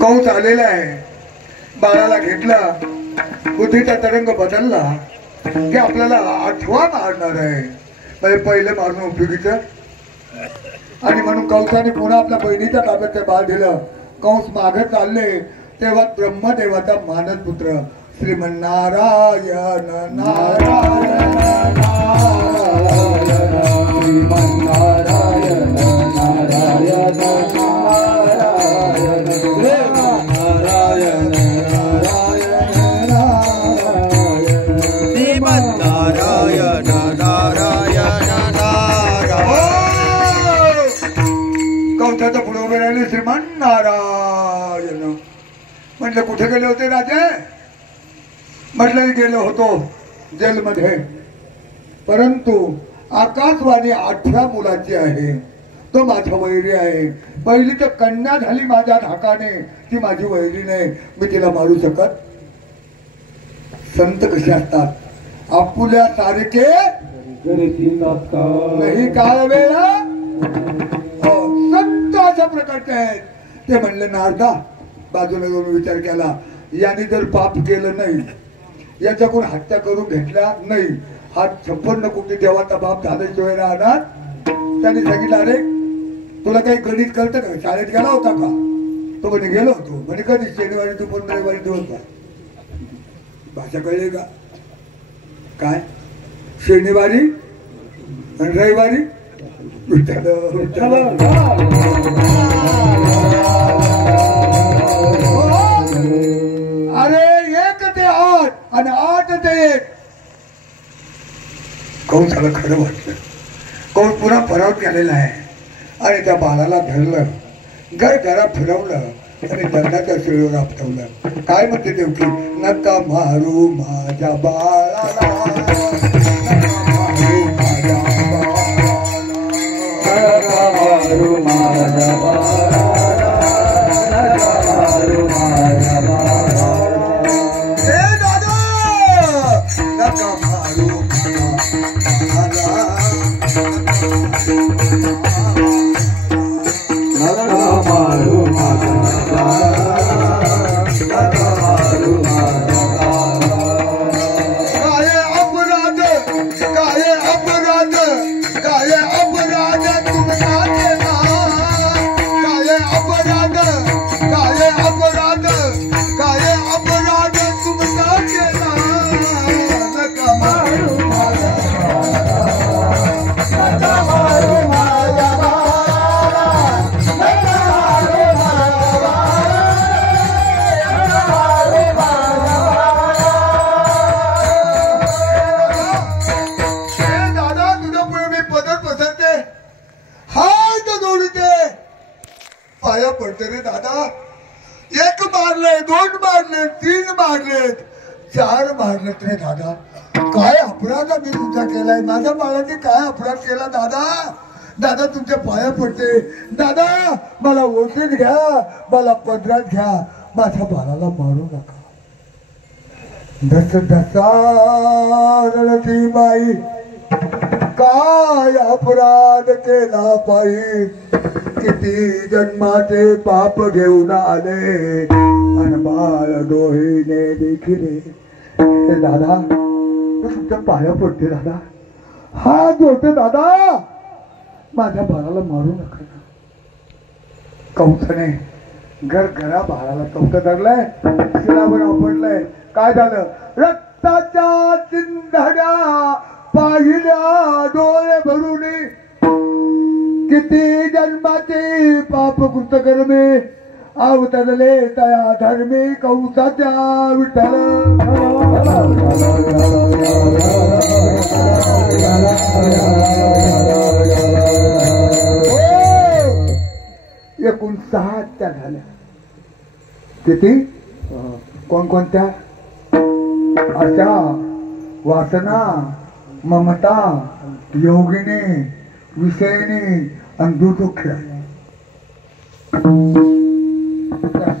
कंस आलेला आहे, बाळाला घेतला, बुद्धीचा तरंग बदलला की आपल्याला आठवा मारणार आहे. म्हणजे पहिले मारून उपयोगीचं. आणि म्हणून कंसाने पुन्हा आपल्या बहिणीच्या ताब्यात ते बाळ दिलं. कंस मागे चालले तेव्हा ब्रह्मदेवाचा मानस पुत्र श्रीमन्नारायण नारायण श्रीमन्नारायण नारायण कवचाचा पुढे उभे राहिले श्रीमन्नारायण. म्हटलं कुठे गेले होते राजे? म्हटलं गेलो होतो जेलमध्ये, परंतु आकाशवाणी 18 मुलाची आहे, तो माझा वैरी आहे. पहिली तर कन्या झाली माझ्या धाकाने, ती माझी वैरी नाही, मी तिला मारू शकत. संत कसे असतात, आपुल्या सारखे नाही काळ वेळा. संत अशा प्रकारचे आहेत. ते म्हणले नारदा, बाजूला जाऊन विचार केला, याने जर पाप केलं नाही, याच्याकडून हत्या करून घेतल्या नाही, हा 56 कोटी देवाचा बाप झाल्याशिवाय राहणार. त्यांनी सांगितलं, अरे तुला काही गणित कळतं का? शाळेत गेला होता का? तो म्हणे गेलो होतो. म्हणे कधी? शनिवारी दुपार रविवारी दिवसभर. भाषा कळली का? काय शनिवारी आणि रविवारी? अरे 1 ते 8 आणि 8 ते 1. कंसाला खरं वाटलं. कंस पुन्हा परावत केलेला आहे आणि त्या बाळाला धरलं, घरात फिरवलं आणि दंडाच्या शिळीवर आपटवलं. काय म्हणते देवकी? नका मारू माझ्या बाळाला, पडते रे दादा. 1 मारले, 2 मारले, 3 मारलेत, 4 मारलेत रे दादा. काय अपराध मी तुमचा केलाय? माझ्या बाळाने काय अपराध केला दादा? दादा तुमच्या पाया पडते दादा, मला ओळखीत घ्या, मला पदरात घ्या, माझ्या बाळाला मारू नका. धस धसा रडती बाई, काय अपराध केला बाई, किती जन्माचे पाप घेऊन आले आणि बाळ डोहीने देखील. दादा तुमच्या पाया पडते दादा, हात जोडते दादा, माझ्या बाळाला मारू नका. कंसाने घरा बाळाला कवच धरलंय, शिलावर आपटलंय. काय झालं? रक्ताच्या चिंधड्या पाहिल्या डोळे भरून, किती जन्माचे पाप कृत कर्मे अवतरले तया धर्मे कंसाच्या विठ्ठल. 59 झाल्या. किती? कोणकोणत्या? अशा वासना, ममता, योगिनी, विषयनी आणि दुःख.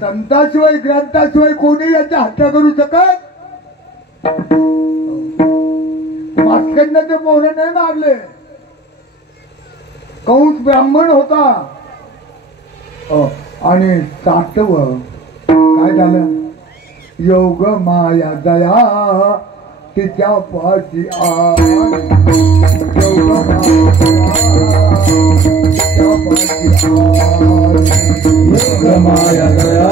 संताशिवाय ग्रंथाशिवाय कोणी याच्या हत्या करू शकत? मास्कंदाचे पोरं नाही मारले. कंस ब्राह्मण होता आणि 7वं काय झालं? योग माया दया तिच्या पाशी योग माया दया